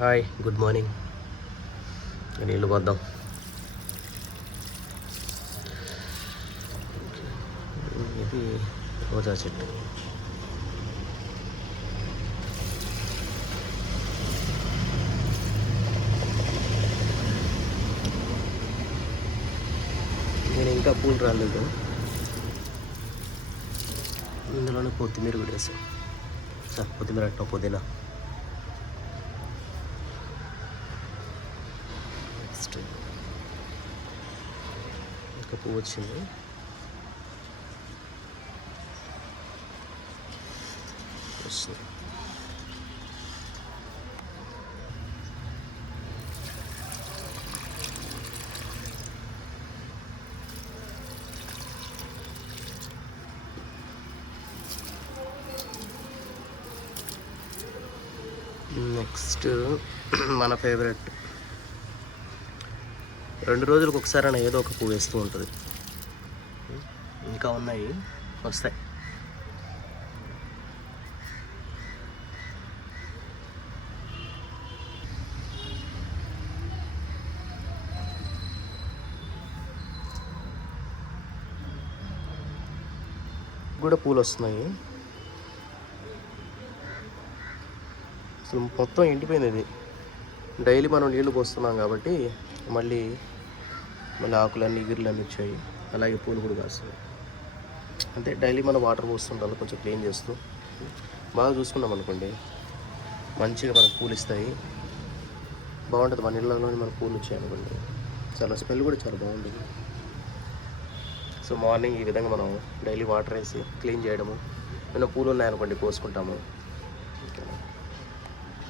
Hi, good morning. నీళ్ళు పోద్దాం. ఇది రోజా చెట్టు. నేను ఇంకా పూలు రాలేదు. ఇందులోనే కొత్తిమీర కూడా వేసాను. సార్, కొత్తిమీర అట్ట పుదీనా. నెక్స్ట్ ఇంకా పువ్వు వచ్చింది. నెక్స్ట్ మన ఫేవరెట్, 2 రోజులకు ఒకసారి అయినా ఏదో ఒక పువ్వు వేస్తూ ఉంటుంది. ఇంకా ఉన్నాయి, వస్తాయి. కూడా పూలు వస్తున్నాయి. అసలు మొత్తం ఎండిపోయింది. ఇది డైలీ మనం నీళ్లు పోస్తున్నాం కాబట్టి మళ్ళీ ఆకులన్నీ ఎగిర్లన్నీ వచ్చాయి. అలాగే పూలు కూడా కాస్తున్నాయి. అంటే డైలీ మనం వాటర్ పోస్తుంటాం, కొంచెం క్లీన్ చేస్తూ బాగా చూసుకున్నాం అనుకోండి, మంచిగా మనకు పూలు ఇస్తాయి. బాగుంటుంది. మన ఇళ్ళలోనే మనకు పూలు వచ్చాయి అనుకోండి, చాలా స్మెల్ కూడా చాలా బాగుంటుంది. సో మార్నింగ్ ఈ విధంగా మనం డైలీ వాటర్ వేసి క్లీన్ చేయడము. ఏమైనా పూలు ఉన్నాయనుకోండి కోసుకుంటాము.